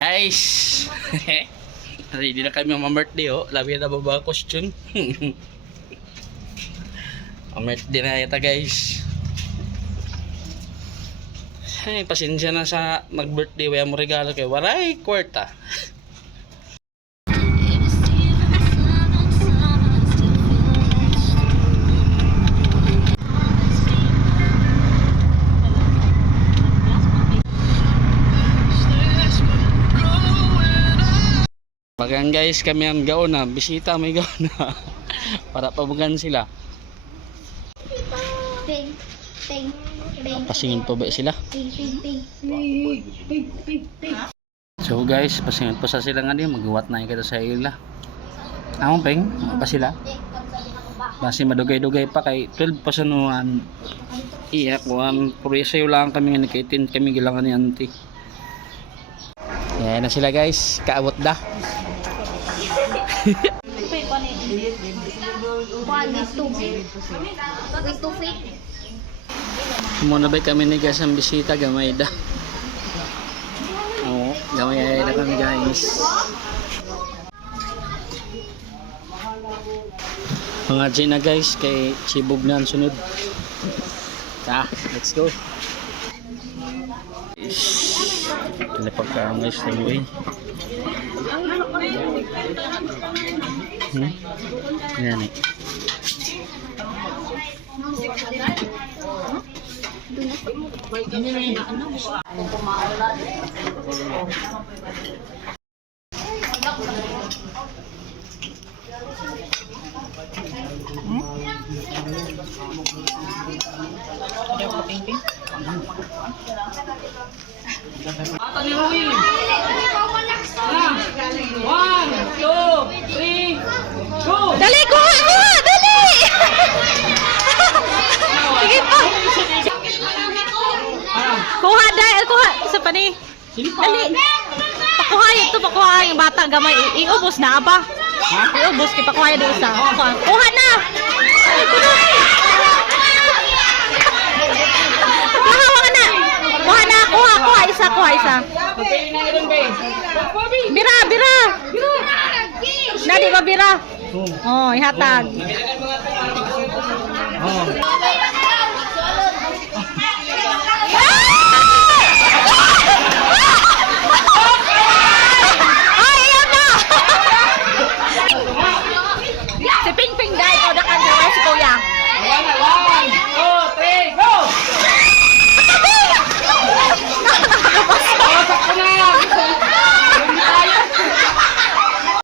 Guys, ready na kami ma-birthday oh. Labi na ba ba costume? Ma-birthday na yata guys. Ay, pasensya na sa mag-birthday. Wala mo regalo kay waray kwarta. Bagang guys, kami ang gauna, bisita may gauna. Para pabugan sila. Ping, ping, ping. Pasingin pa ba sila? Ping, ping, ping. So guys, pasingin pa sa sila nga din, maghuwat na kita sa ila. Among peng, pa sila. Basi madugay-dugay pa kay 12 pa sanuan. Iya, kuan purisayo lang kami nga nakaitin kami gilangan ni auntie. Yan na sila guys, kaabot da. Muna ba kami ni guys ang bisita gamay da. Oo, gamay na kami guys. Mga G na guys kay Chibog na ang sunod. Let's go. Ito na pagka-angay sa iyo eh. Yan eh. Ata ni Ruin. 1, 2, 3, go! Dali, kuha! Kuha! Dali! Sige pa! Kuha dahil, kuha! Isa pa ni. Dali! Pakuha ito, pakuha yung bata gamay. Iubos na ba? Iubos, kipakuha yung isa. Kuha na! Kuha isa. Bira, bira. Nadi ba bira? Oh, ihatag. Oh.